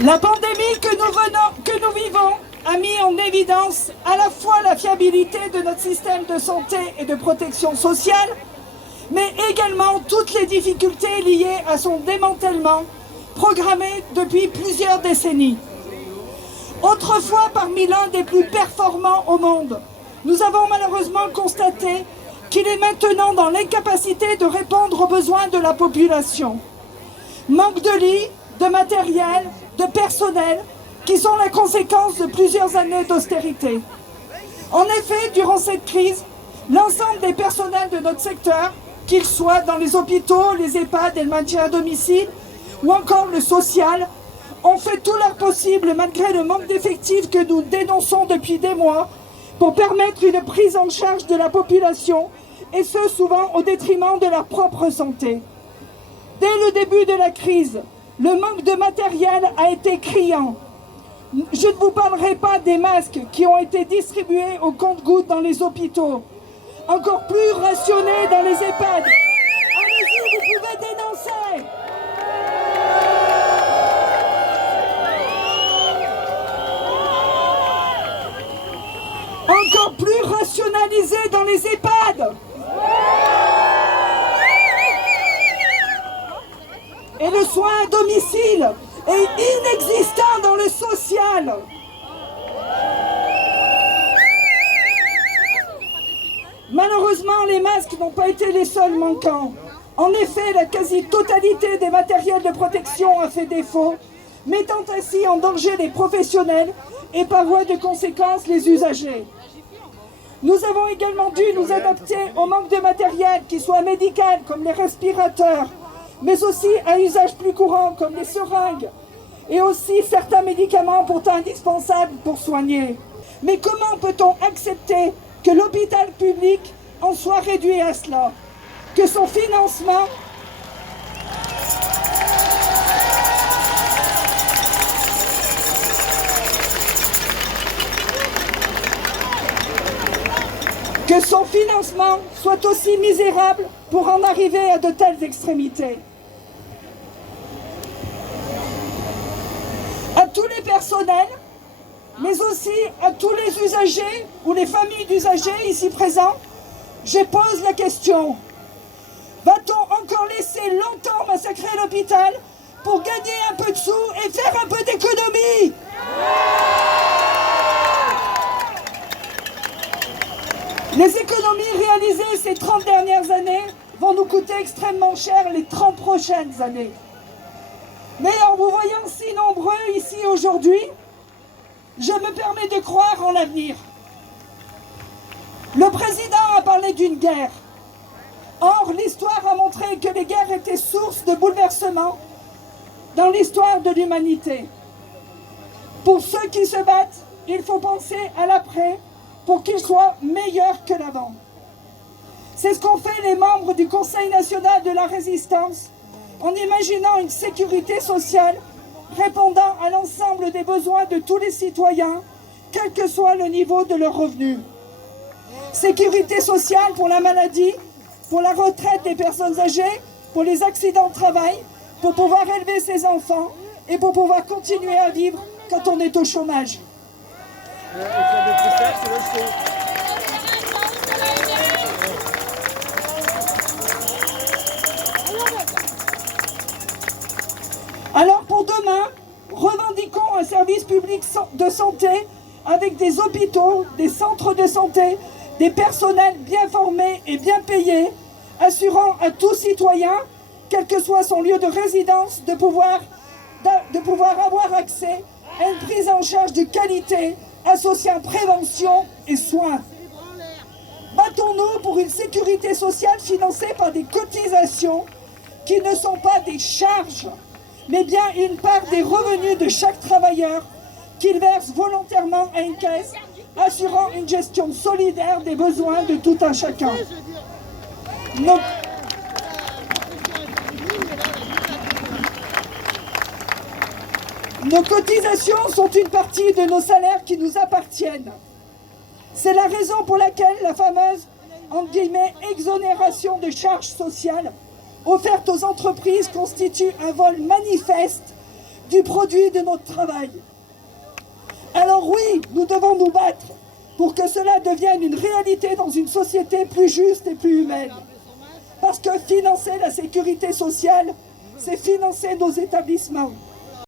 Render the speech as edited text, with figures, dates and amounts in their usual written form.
La pandémie que nous vivons a mis en évidence à la fois la fiabilité de notre système de santé et de protection sociale, mais également toutes les difficultés liées à son démantèlement, programmé depuis plusieurs décennies. Autrefois parmi l'un des plus performants au monde, nous avons malheureusement constaté qu'il est maintenant dans l'incapacité de répondre aux besoins de la population. Manque de lits, de matériel, de personnel, qui sont la conséquence de plusieurs années d'austérité. En effet, durant cette crise, l'ensemble des personnels de notre secteur, qu'ils soient dans les hôpitaux, les EHPAD et le maintien à domicile, ou encore le social, ont fait tout leur possible, malgré le manque d'effectifs que nous dénonçons depuis des mois, pour permettre une prise en charge de la population, et ce souvent au détriment de leur propre santé. Dès le début de la crise, le manque de matériel a été criant. Je ne vous parlerai pas des masques qui ont été distribués au compte-gouttes dans les hôpitaux, encore plus rationnés dans les EHPAD. Allez-y, vous pouvez dénoncer. Encore plus rationalisés dans les EHPAD. Et le soin à domicile est inexistant dans le social. Malheureusement, les masques n'ont pas été les seuls manquants. En effet, la quasi-totalité des matériels de protection a fait défaut, mettant ainsi en danger les professionnels et par voie de conséquence les usagers. Nous avons également dû nous adapter au manque de matériel, qu'il soit médical comme les respirateurs, mais aussi à usage plus courant comme les seringues et aussi certains médicaments pourtant indispensables pour soigner. Mais comment peut-on accepter que l'hôpital public en soit réduit à cela? Que son financement soit aussi misérable pour en arriver à de telles extrémités. À tous les personnels, mais aussi à tous les usagers ou les familles d'usagers ici présents, je pose la question: va-t-on encore laisser longtemps massacrer l'hôpital pour gagner un peu de sous et faire un peu d'économie? Les économies réalisées ces 30 dernières années vont nous coûter extrêmement cher les 30 prochaines années. Mais en vous voyant si nombreux ici aujourd'hui, je me permets de croire en l'avenir. Le président a parlé d'une guerre. Or, l'histoire a montré que les guerres étaient source de bouleversements dans l'histoire de l'humanité. Pour ceux qui se battent, il faut penser à l'après pour qu'il soit meilleur que l'avant. C'est ce qu'ont fait les membres du Conseil national de la résistance en imaginant une sécurité sociale répondant à l'ensemble des besoins de tous les citoyens, quel que soit le niveau de leurs revenus. Sécurité sociale pour la maladie, pour la retraite des personnes âgées, pour les accidents de travail, pour pouvoir élever ses enfants et pour pouvoir continuer à vivre quand on est au chômage. Alors pour demain, revendiquons un service public de santé avec des hôpitaux, des centres de santé, des personnels bien formés et bien payés, assurant à tout citoyen, quel que soit son lieu de résidence, de pouvoir avoir accès à une prise en charge de qualité, associant prévention et soins. Battons-nous pour une sécurité sociale financée par des cotisations qui ne sont pas des charges, mais bien une part des revenus de chaque travailleur qu'il verse volontairement à une caisse, assurant une gestion solidaire des besoins de tout un chacun. Nos cotisations sont une partie de nos salaires qui nous appartiennent. C'est la raison pour laquelle la fameuse, entre guillemets, exonération de charges sociales offerte aux entreprises constitue un vol manifeste du produit de notre travail. Alors oui, nous devons nous battre pour que cela devienne une réalité dans une société plus juste et plus humaine. Parce que financer la sécurité sociale, c'est financer nos établissements.